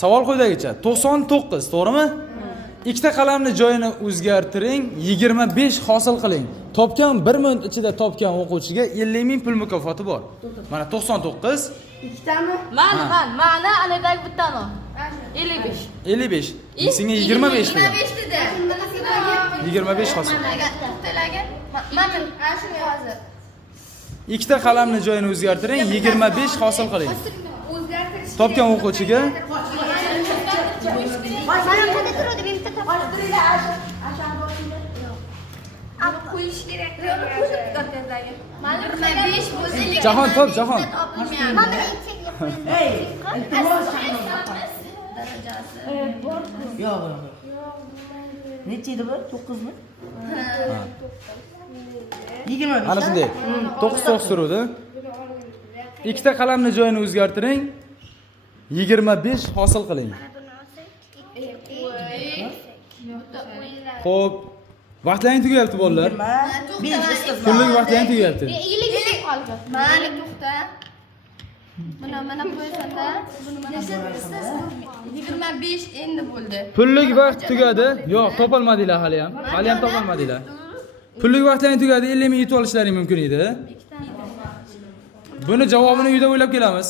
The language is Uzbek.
Savol quyidagicha. 99, to'g'rimi? Ikkita qalamni joyini o'zgartiring, 25 hosil qiling. Topgan 1 minut ichida topgan o'quvchiga 50 ming pul mukofoti bor. Mana 99. Ikkitami? Mana anadagi bittani. 55. 55. Senga 25 dedi. 25 dedi. 25 hosil. Mana shuni hozir. Ikkita qalamni joyini o'zgartiring, 25 hosil qiling. O'zgartirish. Topgan o'quvchiga Mana qayerda turadi bitta topib. Qo'yish kerak. Mana 25 bo'lsa Jahon top, Jahon. Mana ichak Yo'q. Necha edi bu? 9 mi? 25. Ana shunday. 9 suruvdi. Ikkita qalamni joyini o'zgartiring, 25 hosil qiling. Xo'p, vaqtlaring tugayapti bolalar. 5 Pullik vaqtlaring tugayapti. 50 qoldi. Mana to'xta. Mana qo'ysanda. 25 endi bo'ldi. Pullik vaqt tugadi. Yo'q, topolmadinglar hali ham. Hali ham topolmadinglar. Pullik vaqtlaring tugadi, 50 ming yutib olishlaring mumkin edi. Buni javobini uyda o'ylab kelamiz.